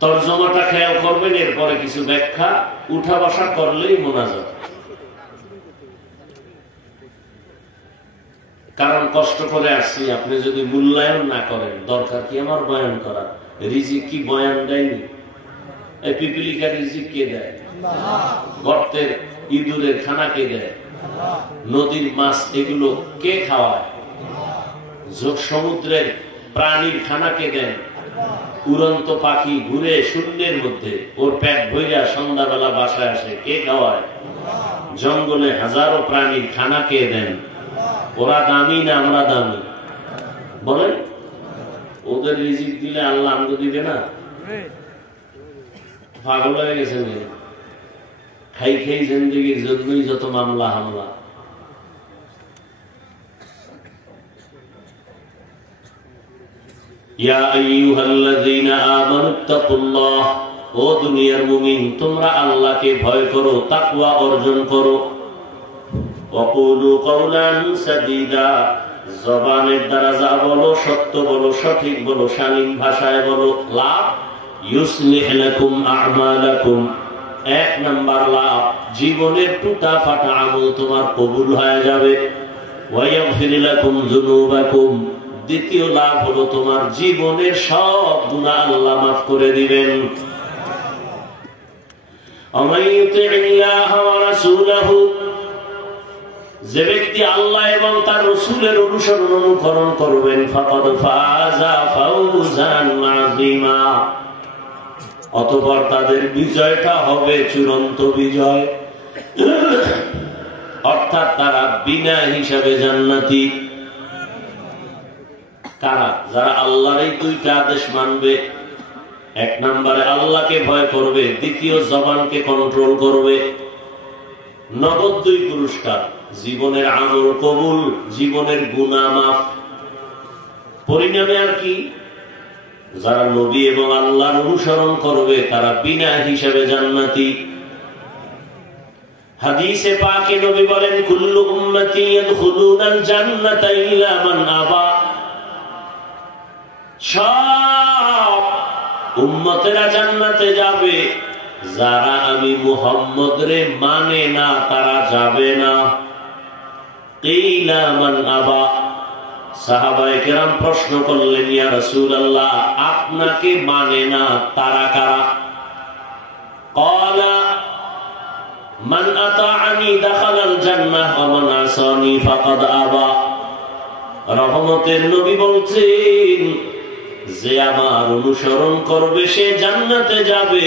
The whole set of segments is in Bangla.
তরজমাটা খেয়াল করবেন, এরপরে কিছু ব্যাখ্যা, উঠা বসা করলেই মুনাজাত। কারণ কষ্ট করে আসছি, আপনি যদি মূল্যায়ন না করেন, দরকার কি আমার বয়ান করা? রিজিক কি বয়ান দেয়নি? এই পিপিলিকার রিজিক কে দেয়? গর্তের ইঁদুরের খানা কে দেয়? নদীর মাছ এগুলো কে খাওয়ায়? সমুদ্রের প্রাণীর খানা কে দেন? উড়ন্ত পাখি ঘুরে শূন্যের মধ্যে, ওর পেট ভইরা সন্ধ্যাবেলা বাসায় আসে, কে খাওয়ায়? জঙ্গলে হাজারো প্রাণীর খানা কে দেন? ওরা দামি না আমরা দামি? বলেন, ওদের রিজিক দিলে আল্লাহ আমাকে দিবে না? পাগল হয়ে গেছে, খাই খাই জিন্দেগির জন্যই যত মামলা হামলা। ইয়া আইয়ুহাল্লাযীনা আমানুত্তাকুল্লাহ, ও দুনিয়ার মুমিন, তোমরা আল্লাহকে ভয় করো, তাকওয়া অর্জন করো। ওয়াকুলু কাওলান সাদীদা, জবানের দ্বারা যা বলো সত্য বলো, সঠিক বলো, শালীন ভাষায় বলো। লাভ, ইউসলিহ লাকুম আ'মালাকুম, এক নাম্বার লাভ, জীবনের টুটা ফাটা আমল তোমার কবুল হয়ে যাবে। ওয়া ইয়াগফির লাকুম যুনুবাকুম, দ্বিতীয় লাভ হলো তোমার জীবনের সব গুনাহ আল্লাহ মাফ করে দিবেন। ওয়ামান ইউতি'িল্লাহ ওয়া রাসূলাহু, যে ব্যক্তি আল্লাহ এবং তার রাসূলের অনুসরণ অনুকরণ করবেন, ফাকাদ ফাযা ফাওজান আযীমা, অতঃপর তাদের বিজয়টা হবে চূড়ান্ত বিজয়। অর্থাৎ তারা বিনা হিসাবে জান্নাতি। কারা? যারা আল্লাহর এই দুইটা আদেশ মানবে, এক নম্বরে আল্লাহকে ভয় করবে, দ্বিতীয় জবানকে কন্ট্রোল করবে। নগদ 2 পুরস্কার, জীবনের আমল কবুল, জীবনের গুনাহ মাফ। পরিণামে আর কি? যারা নবী এবং আল্লাহর অনুসরণ করবে তারা বিনা হিসাবে জান্নাতি। হাদিসে পাকে নবী বলেন, কুল্লু উম্মতি ইয়াদখুলুনাল জান্নাতা ইল্লা মান আবা, সব উম্মতেরা জান্নাতে যাবে, যারা আমি মুহাম্মদ রে মানে না তারা যাবে না। কিলা মান আবা, সাহাবায়ে কেরাম প্রশ্ন করলেন, ইয়া রাসূলুল্লাহ, আপনাকে মানে না তারা কারা? ক্বালা মান আতাআনি দাখালাল জান্নাহ ওয়া মান আসানি ফাকাদ আবা। রহমতের নবী বলছেন, যে আমার অনুসরণ করবে সে জান্নাতে যাবে,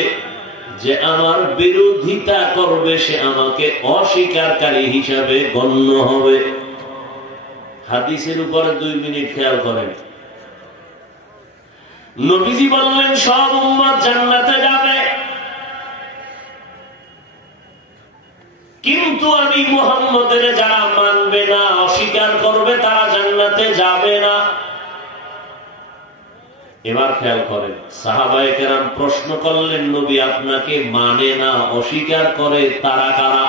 যে আমার বিরোধিতা করবে সে আমাকে অস্বীকারী হিসাবে গণ্য হবে। হাদিসের উপরে 2 মিনিট খেয়াল করেন। নবীজি বললেন সব উম্মত জান্নাতে যাবে, কিন্তু আমি মুহাম্মদের যারা মানবে না, অস্বীকার করবে, তারা জান্নাতে যাবে না। এবার খেয়াল করেন, সাহাবায়ে কেরাম প্রশ্ন করলেন, নবী আপনাকে মানে না, অস্বীকার করে, তারা কারা?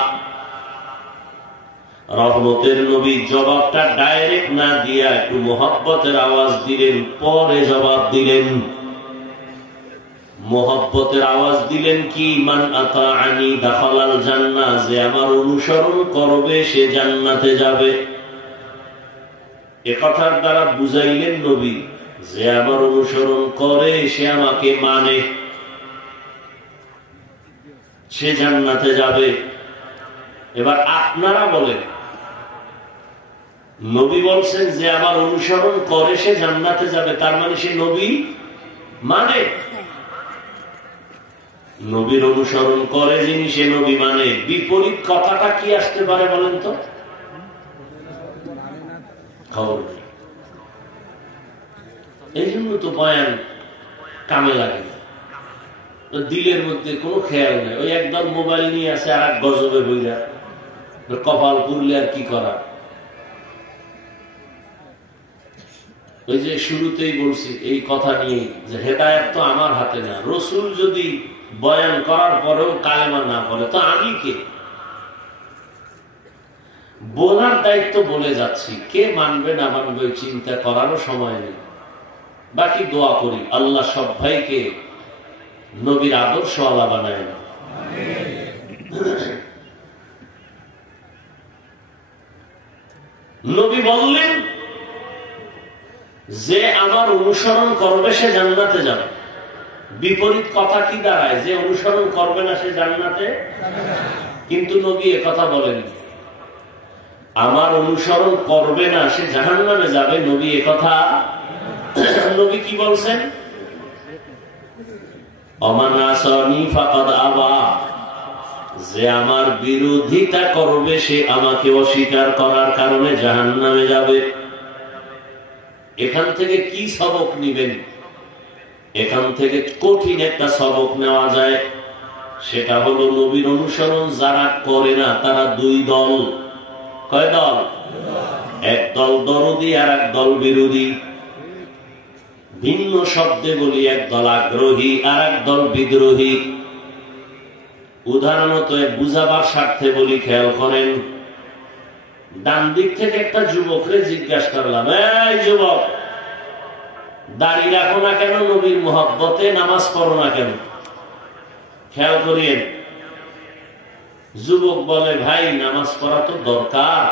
রহমতের নবী জবাবটা ডাইরেক্ট না দিয়া একটু মোহাব্বতের আওয়াজ দিলেন, পরে জবাব দিলেন। মোহাব্বতের আওয়াজ দিলেন কি? মান আতাআনি দাখালাল জান্নাহ, যে আমার অনুসরণ করবে সে জান্নাতে যাবে। এ কথার দ্বারা বুঝাইলেন নবী, যে আমার অনুসরণ করে সে আমাকে মানে, সে জান্নাতে যাবে। এবার আপনারা বলেন, নবী বলছেন যে আমার অনুসরণ করে সে জান্নাতে যাবে, তার মানে সে নবী মানে? নবীর অনুসরণ করে যিনি সে নবী মানে। বিপরীত কথাটা কি আসতে পারে বলেন তো? খবর নেই। এই জন্য তো বয়ান কামে লাগে না, দিলের মধ্যে কোনো খেয়াল নেই। ওই একদম মোবাইল নিয়ে আসে আর এক গজবে বইরা, কপাল পুরলে আর কি করা। ওই যে শুরুতেই বলছি এই কথা নিয়ে, যে হেদায়েত তো আমার হাতে না। রসুল যদি বয়ান করার পরেও কালেমা না পড়ে তো আমি কে? বলার দায়িত্ব বলে যাচ্ছি, কে মানবে না মানবে চিন্তা করারও সময় নেই। বাকি দোয়া করি আল্লাহ সব ভাইকে নবীর আদর্শ আলা বানায় না। নবী বললেন যে আমার অনুসরণ করবে সে জান্নাতে যাবে। বিপরীত কথা কি দাঁড়ায়? যে অনুসরণ করবে না সে জান্নাতে, কিন্তু নবী একথা বলেন আমার অনুসরণ করবে না সে জাহান্নামে যাবে। নবী একথা, নবী কি বলছেন? অমান আসানি ফাকাদ আবা, যে আমার বিরোধিতা করবে সে আমাকে অস্বীকার করার কারণে জাহান্নামে যাবে। এখান থেকে কি সবক নিবেন? এখান থেকে কঠিন একটা সবক নেওয়া যায়, সেটা হলো নবীর অনুসরণ যারা করে না তারা দুই দল। কয় দল? এক দল দরদি আর এক দল বিরোধী। ভিন্ন শব্দে বলি, এক দল আগ্রহী আর এক দল বিদ্রোহী। উদাহরণত বুঝাবার স্বার্থে বলি, খেয়াল করেন। ডান দিক থেকে একটা যুবকরে জিজ্ঞাসা করলাম, এই যুবক, দাড়ি রাখো না কেন? নবীর মোহব্বতে নামাজ পড়ো না কেন? খেয়াল করিয়েন। যুবক বলে, ভাই নামাজ পড়া তো দরকার,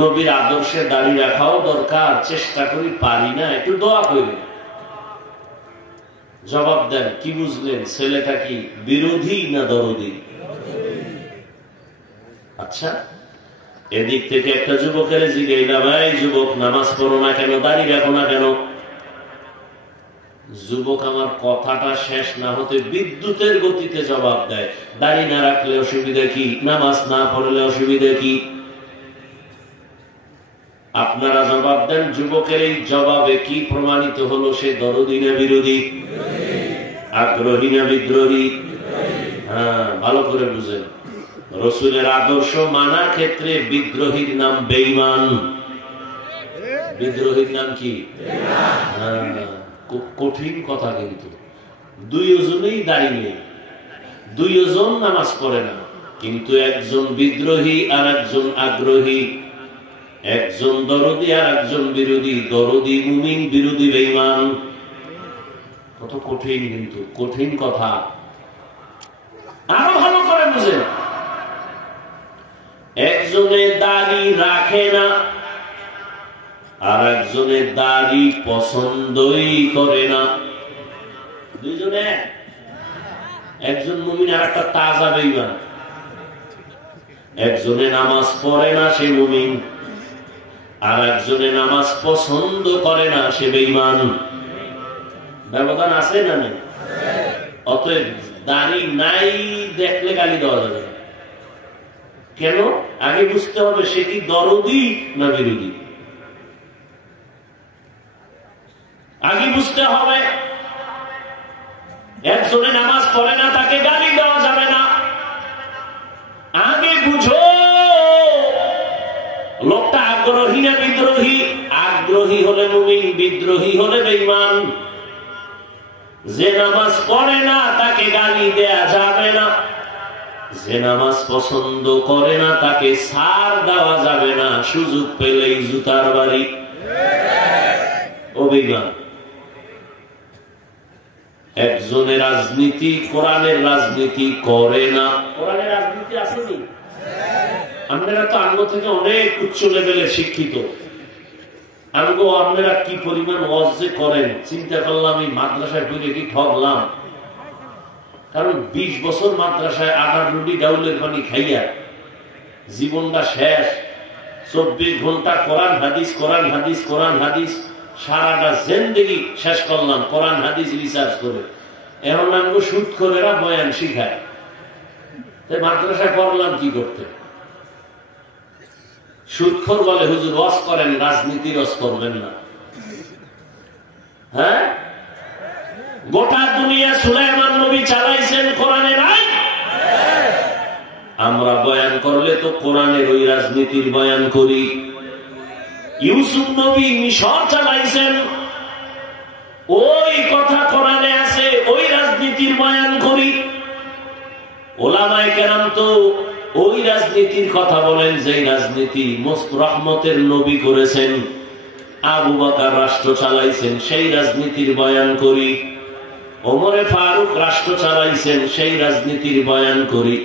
নবীর আদর্শে দাড়ি রাখাও দরকার, চেষ্টা করি পারি না, একটু দোয়া করি। জবাব দেন, কি বুঝলেন? ছেলেটা কি বিরোধী না দরদি? আচ্ছা, এদিক থেকে একটা যুবকের জিজ্ঞাসা, ভাই যুবক নামাজ পড়ো না কেন, দাড়ি রাখো না কেন? যুবক আমার কথাটা শেষ না হতে বিদ্যুতের গতিতে জবাব দেয়, দাড়ি না রাখলে অসুবিধা কি, নামাজ না পড়লে অসুবিধা কি? আপনারা জবাব দেন, যুবকের এই জবাবে কি প্রমাণিত হলো? সে দরদি না বিরোধী, আগ্রহী না বিদ্রোহী? হ্যাঁ, ভালো করে বুঝেন। রসুলের আদর্শ মানার ক্ষেত্রে বিদ্রোহীর নাম বেঈমান। বিদ্রোহীর নাম কি? কঠিন কথা, কিন্তু দুইজনেই দাড়ি নেই, দুইজন নামাজ পড়ে না, কিন্তু একজন বিদ্রোহী আর একজন আগ্রহী, একজন দরদি আর একজন বিরোধী। দরদি মুমিন, বিরোধী বেঈমান। কত কঠিন, কিন্তু কঠিন কথা। আরো ভালো করে বুঝেন, একজনে দাড়ি রাখে না আর একজনে দাড়ি পছন্দই করে না। দুইজনে, একজন মুমিন আর একটা তাজা বেঈমান। একজনে নামাজ পড়ে না, সে মুমিন, আর একজনে নামাজ পছন্দ করে না, সে বেঈমান। ব্যবধান আছে না নেই? অতএব দাড়ি নাই দেখলে গালি দেওয়া যাবে না। কেন? আগে বুঝতে হবে সে কি দরদি না বিরোধী। আগে বুঝতে হবে। একজনে নামাজ পড়ে না, তাকে গালি দেওয়া যাবে না। আগে বুঝো লোকটা আগ্রহী না বিদ্রোহী। আগ্রহী হলে মুমিন, বিদ্রোহী হলে বেঈমান। যে নামাজ পড়ে না তাকে গালি দেয়া যাবে না, যে নামাজ পছন্দ করে না তাকে ছাড় দেওয়া যাবে না, সুযোগ পেলেই জুতার বাড়ি। অভিমান। একজনের রাজনীতি কোরআনের রাজনীতি করে না। কোরআনের রাজনীতি আসেনি? আপনারা তো আঙ্গ থেকে অনেক উচ্চ লেভেলের শিক্ষিত। আপনারা কি পরিমাণ ওয়াজ যে করেন, চিন্তা করলাম এই মাদ্রাসায় পড়ে কি ঠকলাম। কারণ 20 বছর মাদ্রাসায় আটার রুটি ডাউলের পানি খাইয়া জীবনটা শেষ। 24 ঘন্টা কোরআন হাদিস, কোরআন হাদিস, কোরআন হাদিস, সারাটা জিন্দেগি শেষ করলাম কোরআন হাদিস রিসার্চ করে। এখন আমগো সুদখোরেরা বয়ান শিখায়, তাই মাদ্রাসায় পড়লাম কি করতে? সুদখোর বলে হুজুর ওয়াজ করেন, রাজনীতি ওয়াজ করবেন না। হ্যাঁ, গোটা দুনিয়া সুলাইমান নবী চালাইছেন কোরআনের আইন। আমরা বয়ান করলে তো কোরআনের ওই রাজনীতির বয়ান করি। ইউসুফ নবী মিশর চালাইছেন, ওই কথা কোরআনে আছে, ওই রাজনীতির বয়ান করি। ওলামায়ে কেরাম তো ওই রাজনীতির কথা বলেন যে রাজনীতি রহমতের নবী করেছেন। আবু বকর রাষ্ট্র চালাইছেন, সেই রাজনীতির বয়ান করি। ওমরে ফারুক রাষ্ট্র চালাইছেন, সেই রাজনীতির বয়ান করি।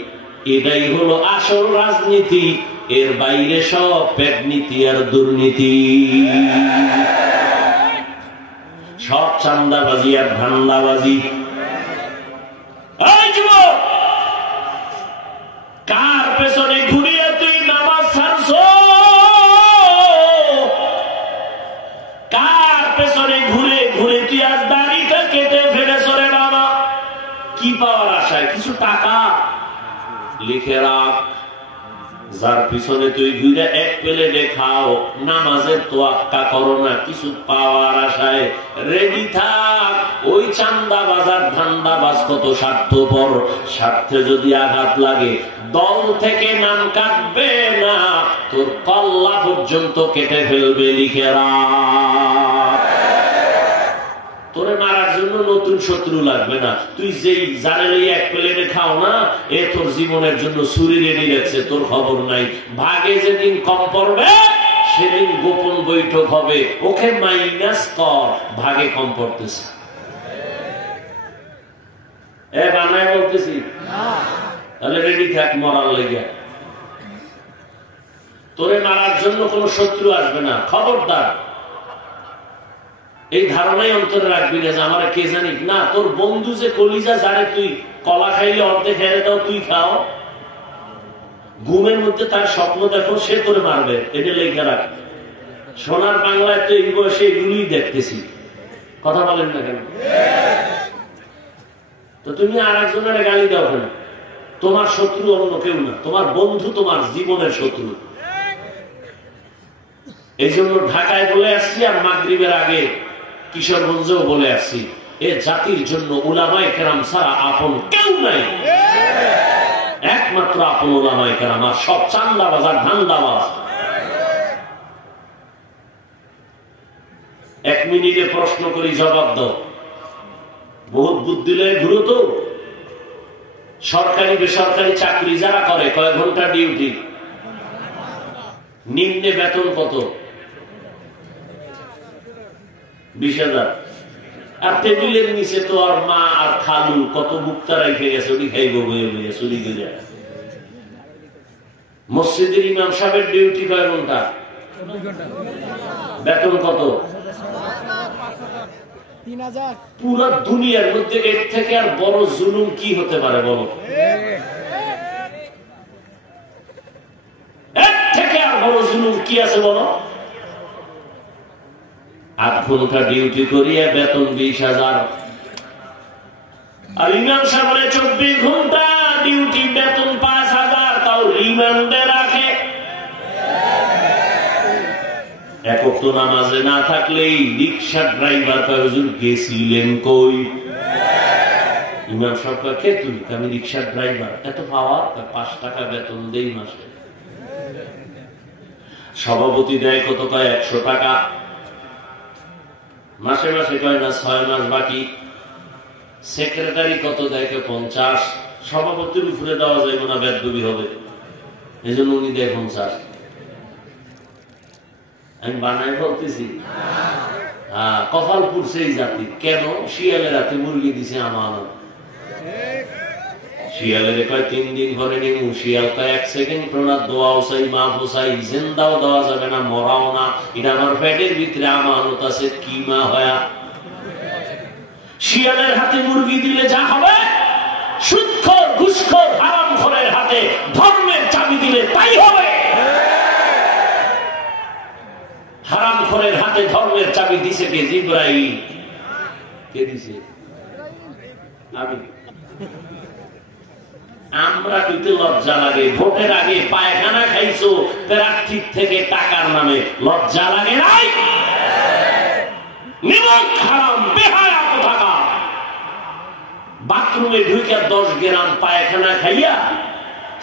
এটাই হলো আসল রাজনীতি। এর বাইরে সব পেটনীতি আর দুর্নীতি, সব চান্দাবাজি আর ধান্দাবাজি। কার পেছনে ঘুরিয়ে তুই নামাজ ছাড়ছ? কার পেছনে ঘুরে ঘুরে তুই আজ দাড়িটা কেটে ফেলেছ রে বাবা? কি পাওয়ার আশায়? কিছু টাকা? লিখে রাখ, যার পিছনে তুই ঘুরে এক প্লেটে খাও, নামাজের তোয়াক্কা করো না, কিছু পাওয়ার আশায় রেডি থাক। ওই চান্দা বাজার ধান্দা বাজ কত স্বার্থপর, স্বার্থে যদি আঘাত লাগে দল থেকে নাম কাটবে না, তোর কল্লা পর্যন্ত কেটে ফেলবে। লিখে রাখ, তোরে মারার জন্য নতুন শত্রু লাগবে না। তুই যেই জানের এই এক প্লেটে খাও না, এ তোর জীবনের জন্য ছুরি রেডি রাখছে, তোর খবর নাই। ভাগে যেদিন কম পড়বে সেদিন গোপন বৈঠক হবে, ওকে মাইনাস কর, ভাগে কম পড়তেছে। এ বানায় বলতেছি, তাহলে রেডি থাক মরার লেগে। তোরে মারার জন্য কোন শত্রু আসবে না, খবরদার। এই ধারণাই অন্তরে রাখবি না যে আমার কে জানি না। তোর বন্ধু যে কলিজা, যারে তুই কলা খাইলে অর্ধেক হেরে দাও, তুই খাও, ঘুমের মধ্যে তার স্বপ্ন দেখো, সে তোরে মারবে। এটা লেখা রাখ। সোনার বাংলায় তো এই বয়সে এগুলোই দেখতেছি, কথা বলেন না কেন? তো তুমি আর একজনের গালি দাও কেন? তোমার শত্রু অন্য কেউ না, তোমার বন্ধু তোমার জীবনের শত্রু। এই জন্য ঢাকায় বলে আসছি, আর মাগরিবের আগে কিশোরগঞ্জেও বলে আসছি, এ জাতির জন্য উলামায়ে কেরাম ছাড়া আপন কেউ নাই। একমাত্র আপন উলামায়ে কেরাম, আর সব চান্দাবাজ আর ধান্দাবাজ। 1 মিনিটে প্রশ্ন করি, জবাব দাও। বহুত বুদ্ধি লয়ে ঘুরো তো। সরকারি বেসরকারি চাকরি যারা করে, কয় ঘন্টা ডিউটি? নিম্নে বেতন কত? 20,000। আর টেবিলের নিচে তো আর মা আর খালু কত মুক্তা রেখে গেছে, ওটি খাইব বয়ে বয়ে চুরি করে। মসজিদের ইমাম সাহেবের ডিউটি কয় ঘন্টা? বেতন কত? 3,000। পুরো দুনিয়ার মধ্যে এর থেকে আর বড় জুলুম কি হতে পারে বলো? এর থেকে আর বড় জুলুম কি আছে বলো? 8 ঘন্টা ডিউটি করিয়া বেতন 20,000। আর ইমাম সাহেবের 24 ঘন্টা ডিউটি, বেতন 5,000, তাও রিমান্ডে রাখে। একক তো নামাজে না থাকলেই রিক্সা ড্রাইভার হুজুর গেছিলেন কই? ইমাম সাহেব কে তুমি? আমি রিক্সার ড্রাইভার। এত পাওয়া? 5 টাকা বেতন দেই মাসে। সভাপতি দেয় কত? কয় 100 টাকা। মাসে মাসে কয় না 6 মাস বাকি। সেক্রেটারি কত দেয়? 50। সভাপতির উপরে দেওয়া যাইব না, বেদবি হবে, এই জন্য উনি দেয় 50। আমি বানাই বলতেছি, কপাল পুরছে এই জাতি। কেন? শিয়ালের রাতে মুরগি দিছে আমানত। শিয়ালের কয় 3 দিন ঘরে নেমু। শিয়াল কয় 1 সেকেন্ড প্রণাদ দোয়াও চাই, মাফও চাই, জিন্দাও দেওয়া যাবে না, মরাও না, এটা আমার পেটের ভিতরে আমানত আছে। কি মা হয়া? শিয়ালের হাতে মুরগি দিলে যা হবে, সুদখোর ঘুষখোর হারামখোরের হাতে ধর্মের চাবি দিলে তাই হবে। হারামখোরের হাতে ধর্মের চাবি দিছে কে? জিবরাইল। কে দিছে? আমি। আমরা কিন্তু লজ্জা লাগে। ভোটের আগে পায়খানা খাইছো প্রার্থী থেকে টাকার নামে, লজ্জা লাগে নাই? নিমক হারাম বেহায়া টাকা। বাথরুমে ঢুকে 10 গ্রাম পায়খানা খাইয়া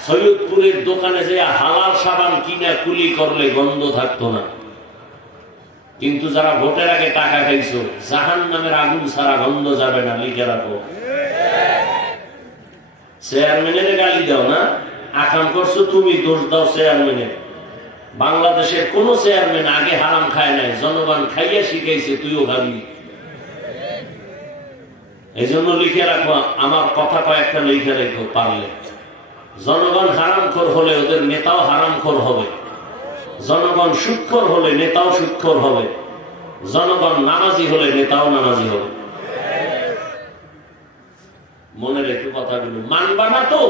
সৈয়দপুরের দোকানে যে হালাল সাবান কিনা কুলি করলে গন্ধ থাকতো না। কিন্তু যারা ভোটের আগে টাকা খাইছো, জাহান্নামের আগুন ছাড়া গন্ধ যাবে না। লিখে রাখো। চেয়ারম্যানের গালি দাও না, আকাম করছো তুমি, দোষ দাও চেয়ারম্যানের। বাংলাদেশের কোন চেয়ারম্যান আগে হারাম খায় নাই, জনগণ খাইয়া শিখাইছে, তুইও খাবি। এই জন্য লিখে রাখো, আমার কথা কয়েকটা লিখে রেখো পারলে। জনগণ হারামখোর হলে ওদের নেতাও হারামখোর হবে, জনগণ সুদখোর হলে নেতাও সুদখোর হবে, জনগণ নামাজি হলে নেতাও নামাজি হবে। মনে রেখে কথাগুলো মানবা না তো,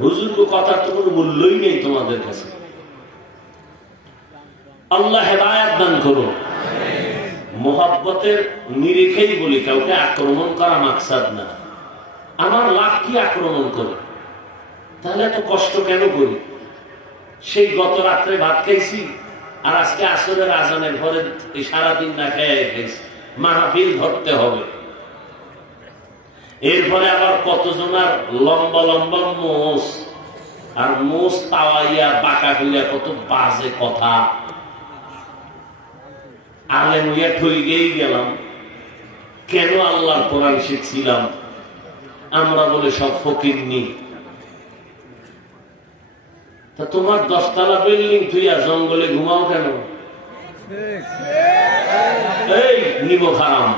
হুজুরকে কথার তো কোনো মূল্যই নেই তোমাদের কাছে। আল্লাহ হেদায়েত দান করুন। মোহাব্বতের নিরিখেই বলি, কাউকে আক্রমণ করা মাকসাদ না। আমার লাভ কি আক্রমণ করে? তাহলে এত কষ্ট কেন করি? সেই গত রাত্রে ভাত খাইছি, আর আজকে আসরের আজানের পরে সারাদিন না খেয়ে খাইছি। মাহফিল ধরতে হবে, এরপরে আবার কতজনার লম্বা লম্বা মোষ, আর মোষ তাওয়াইয়া বাঁকা হইয়া কত বাজে কথা। আলেম হইয়া ঠইগেই গেলাম। কেন আল্লাহর কোরআন শিখছিলাম? আমরা বলে সব ফকিরনি। তা তোমার 10 তলা বিল্ডিং থুইয়া জঙ্গলে ঘুমাও কেন? এই নিব হারাম,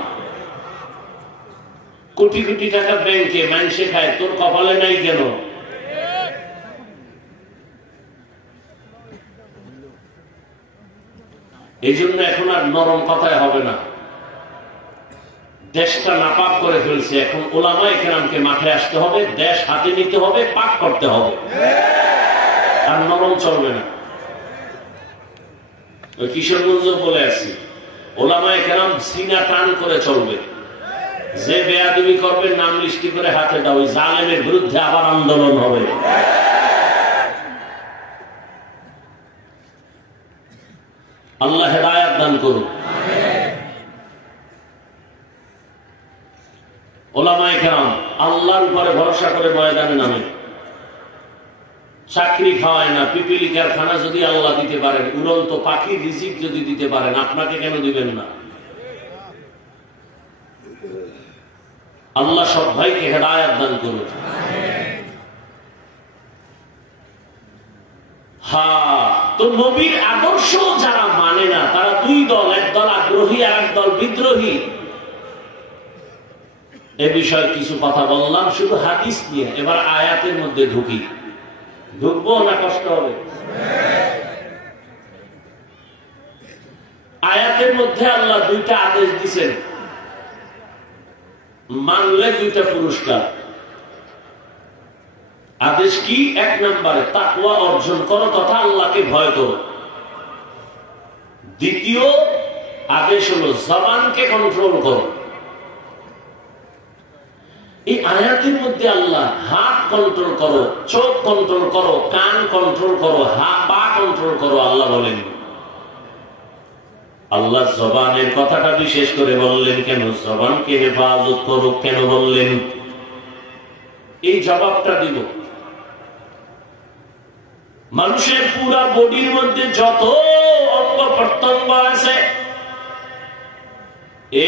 কোটি কোটি টাকা ব্যাংকে মানুষে খায়, তোর কপালে নাই কেন? এই জন্য এখন আর নরম কথায় হবে না। দেশটা নাপাক করে ফেলছে, এখন ওলামায়ে কেরামকে মাঠে আসতে হবে, দেশ হাতে নিতে হবে, পাক করতে হবে, আর নরম চলবে না। ওই কিশোরগঞ্জ বলে আসছি, ওলামায়ে কেরাম সিনা টান করে চলবে। যে বেয়াদবি করবে নাম লিস্টি করে হাতে দাও, ওই জালেমের বিরুদ্ধে আবার আন্দোলন হবে। আল্লাহ হেদায়েত দান করুন। ওলামায়ে কেরাম আল্লাহর উপরে ভরসা করে ময়দানে নামে। চাকরি খাওয়ায় না, পিপিলি কারখানা যদি আল্লাহ দিতে পারেন, উড়ন্ত পাখির রিজিক যদি দিতে পারেন, আপনাকে কেন দিবেন না? আল্লাহ সব ভাইকে হেদায়েত দান করুন। তো নবীর আদর্শ যারা মানে না, তারা দুই দল, এক দল আগ্রহী আর এক দল বিদ্রোহী। এ বিষয়ে কিছু কথা বললাম শুধু হাদিস নিয়ে। এবার আয়াতের মধ্যে ঢুকি। ঢুকবো না কষ্ট হবে? আয়াতের মধ্যে আল্লাহ দুইটা আদেশ দিয়েছেন, মানলে দুইটা পুরস্কার। আদেশ কি? 1 নম্বরে তাকওয়া অর্জন করো তথা আল্লাহকে ভয় করো। দ্বিতীয় আদেশ হলো জবানকে কন্ট্রোল করো। এই আয়াতের মধ্যে আল্লাহ হাত কন্ট্রোল করো, চোখ কন্ট্রোল করো, কান কন্ট্রোল করো, পা কন্ট্রোল করো আল্লাহ বলেন। আল্লাহ জবানের কথাটা বিশেষ করে বললেন কেন? জবানকে হেফাজত করো কেন বললেন? এই জবাবটা দিব। মানুষের পুরা বডির মধ্যে যত অঙ্গ প্রত্যঙ্গ আছে,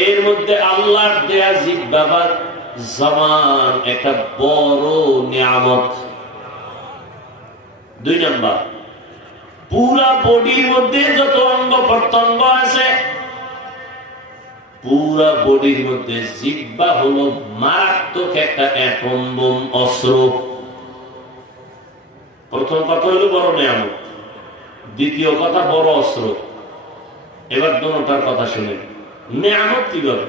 এর মধ্যে আল্লাহর দেয়া জিহ্বা বা জবান একটা বড় নিয়ামত। 2 নম্বর, পুরা বডির মধ্যে যত অঙ্গ প্রত্যঙ্গ আছে, পুরা বডির মধ্যে জিহ্বা হলো মারাত্মক একটা অ্যাটম বোম অস্ত্র। প্রথম কথা হলো বড় নিয়ামত, দ্বিতীয় কথা বড় অস্ত্র। এবার দুটোটার কথা শুনে নিয়ামত কিভাবে?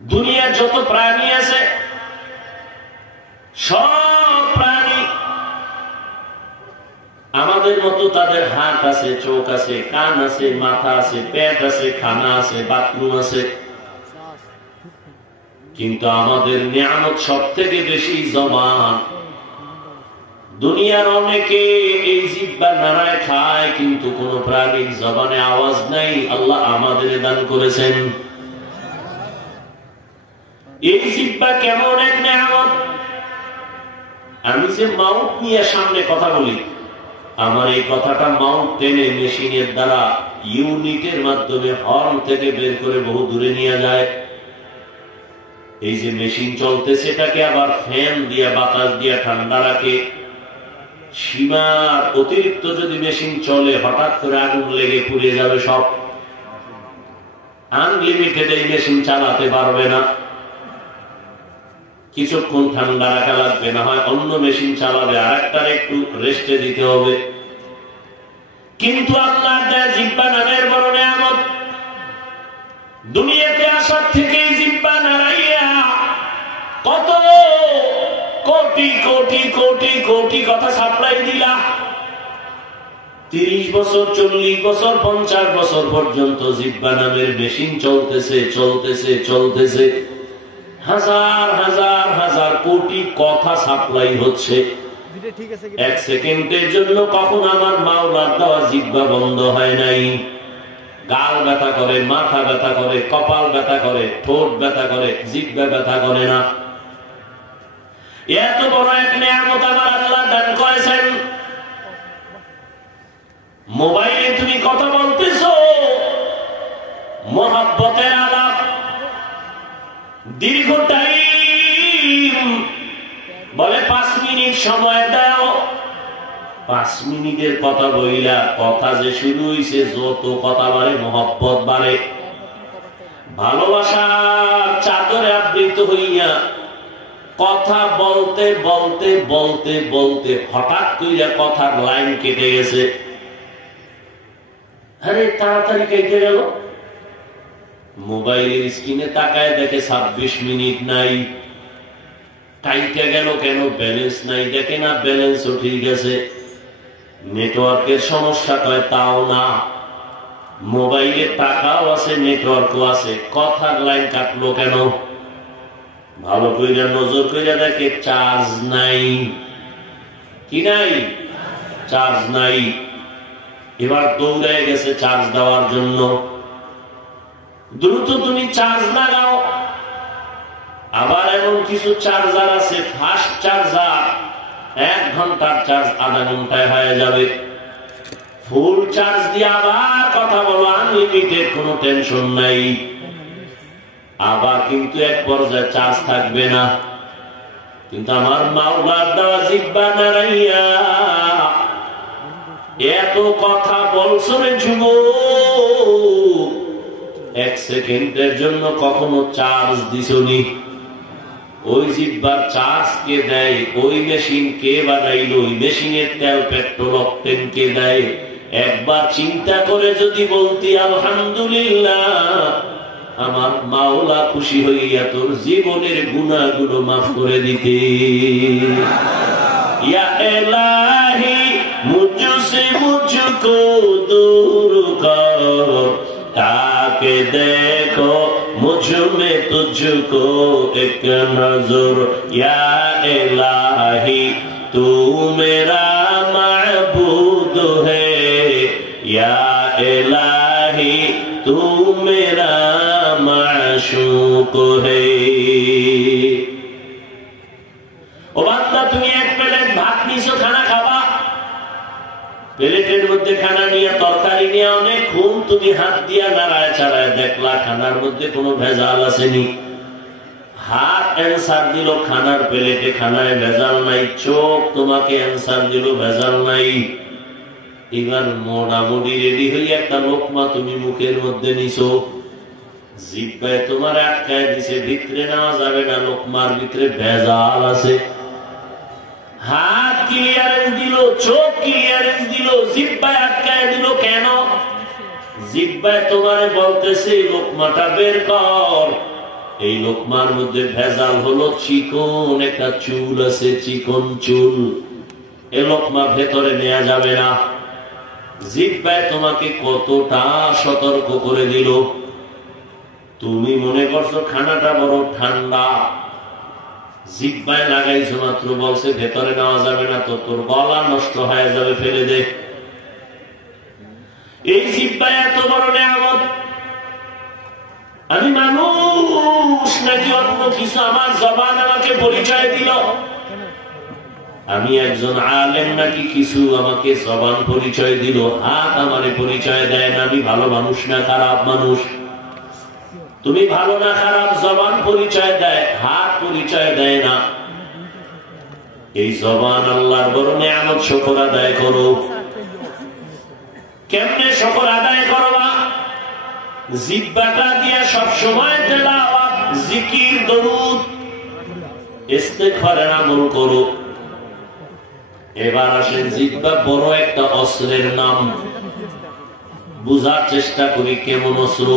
দুনিয়ার যত প্রাণী আছে, সব প্রাণী আমাদের মতো তাদের হাত আছে, চোখ আছে, কান আছে, মাথা আছে, পেট আছে, খানা আছে, বাথরুম আছে। কিন্তু আমাদের নিয়ামত সব থেকে বেশি জবান। দুনিয়ার অনেকে এই জিহ্বা নাড়ায় খায়, কিন্তু কোন প্রাণীর জবানে আওয়াজ নাই। আল্লাহ আমাদের দান করেছেন। এই জিহ্বা কেমন এক নিয়ামত! আমি যে মাউথ নিয়ে সামনে কথা বলি, আমার এই কথাটা মাউথ টেনে মেশিনের দ্বারা ইউনিটের মাধ্যমে হর্ন থেকে বের করে বহু দূরে নিয়ে যায়। এই যে মেশিন চলতেছে, সেটাকে আবার ফ্যান দিয়ে বাতাস দিয়ে ঠান্ডা রাখে। সীমার অতিরিক্ত যদি মেশিন চলে হঠাৎ করে আগুন লেগে পুড়ে যাবে সব। আনলিমিটেড এই মেশিন চালাতে পারবে না, কিছুক্ষণ ঠান্ডা রাখা লাগবে, না হয় অন্য মেশিন চালাবে, আর একটার একটু রেস্টে দিতে হবে। কিন্তু আল্লাহর দেয়া জিহ্বা নামের বড় নিয়ামত। দুনিয়াতে আসার থেকে জিহ্বা নাড়াইয়া কত কোটি কোটি কোটি কোটি কথা সাপ্লাই দিলা। 30 বছর 40 বছর 50 বছর পর্যন্ত জিহ্বা নামের মেশিন চলতেছে চলতেছে চলতেছে, হাজার হাজার হাজার কোটি কথা সাপ্লাই হচ্ছে। এক সেকেন্ডের জন্য কখন আমার মাওলার দেওয়া জিহ্বা বন্ধ হয় নাই। গাল ব্যথা করে, মাথা ব্যথা করে, কপাল ব্যথা করে, ঠোঁট ব্যথা করে, জিহ্বা ব্যথা করে না। এত বড় এক নিয়ামত আমার আল্লাহ দান করেছেন। মোবাইলে তুমি কথা বলতেছো, মহব্বতের আলাপ, দীর্ঘ টাইম বলে 5 মিনিট সময় দাও। 5 মিনিটের কথা বইলা কথা যে শুরু হইছে, যত কথা বাড়ে মহব্বত বাড়ে। ভালোবাসার চাদরে আবৃত হইয়া কথা বলতে বলতে বলতে বলতে হঠাৎ কইরা কথার লাইন কেটে গেছে। আরে তাড়াতাড়ি কেটে গেল। মোবাইলের স্ক্রিনে তাকায় দেখে 26 মিনিট নাই। কাইটে গেল কেন? ব্যালেন্স নাই। দেখে না ব্যালেন্সও ঠিক আছে। নেটওয়ার্কের সমস্যা কয় তাও না, মোবাইলে টাকাও আছে নেটওয়ার্কও আছে, কথার লাইন কাটলো কেন? ভালো কইরা নজর কইরা দেখে চার্জ নাই। কি নাই? চার্জ নাই। এবার দৌড়ায় গেছে চার্জ দেওয়ার জন্য। দ্রুত তুমি চার্জ লাগাও। আবার এমন কিছু চার্জার আছে ফাস্ট চার্জার, 1 ঘন্টার চার্জ আধা ঘন্টায় হয়ে যাবে। ফুল চার্জ দিয়ে আবার কথা বলো, আনলিমিটেড, কোনো টেনশন নাই। আবার কিন্তু এক পর্যায়ে চার্জ থাকবে না। কিন্তু আমার মাওলার দেওয়া জিহ্বা নাড়াইয়া এত কথা বলছো রে যুবক, 1 সেকেন্ডের জন্য কখনো চার্জ দিছনি? ওই জিহ্বার চার্জ কে দেয়? ওই মেশিন কে বানাইলো? ওই মেশিনের তেল পেট্রোল অক্টেন কে দেয়? একবার চিন্তা করে যদি বলতি আলহামদুলিল্লাহ, আমার মাওলা খুশি হইয়া তোর জীবনের গুনাহগুলো মাফ করে দিতে। ইয়া ইলাহি মুঝসে মুঝকো দূর কর, তাকে দেখো मुझ में तुझको एक नजर, या इलाही तू मेरा माबूद है, या इलाही तू मेरा माशूक है। ও বান্দা, তুমি 1 প্লেট ভাত নিছো, খানা খাবা, প্লেটের মধ্যে খানা নিয়ে তরকারি নিয়ে অনেকক্ষণ তুমি হাত দিয়া নাড়ায় চাড়ায় দেখলা খানার মধ্যে কোনো ভেজাল আসেনি। হাত অ্যান্সার দিল খানার প্লেটে খানায় ভেজাল নাই, চোখ তোমাকে অ্যান্সার দিল ভেজাল নাই। এবার মোটামুটি রেডি হয়ে একটা লোকমা তুমি মুখের মধ্যে নিছো, জিহ্বায় তোমার আটকায় দিছে, ভিতরে নেওয়া যাবে না, লোকমার ভিতরে ভেজাল আছে। হাত ক্লিয়ারেন্স দিল, চোখ ক্লিয়ারেন্স দিল, জিহ্বায় আটকায় দিল কেন? জিহ্বায় তোমারে বলতেছে লোকমাটা বের কর। এই লোকমার মধ্যে ভেজাল হলো চিকন একটা চুল আছে, চিকন চুল, এ লোকমা ভেতরে নেওয়া যাবে না। জিহ্বায় তোমাকে কতটা সতর্ক করে দিল। তুমি মনে করছো খানাটা বড় ঠান্ডা, জিহ্বায় লাগাইছো মাত্র, বলছে ভেতরে নেওয়া যাবে না, তো তোর গলা নষ্ট হয়ে যাবে, ফেলে দে। এই জিহ্বায় এত বড় নিয়ামত। আমি মানুষ নাকি অন্য কিছু? আমার জবান আমাকে পরিচয় দিল। আমি একজন আলেম নাকি কিছু আমাকে জবান পরিচয় দিল। হাত আমারে পরিচয় দেয় না আমি ভালো মানুষ না খারাপ মানুষ। তুমি ভালো না খারাপ জবান পরিচয় দেয়, হাত পরিচয় দেয় না। এই জবান আল্লাহর বড় নিয়ামত, শুকর আদায় করো। কেমনে শুকর আদায় করবা? জিহ্বাটা দিয়ে সব সময় তেলাওয়াত, জিকির, দরুদ, ইস্তিগফারের আমল করো। এবার আসেন, জিহ্বা বড় একটা অস্ত্রের নাম, বুঝার চেষ্টা করি কেমন অস্ত্র।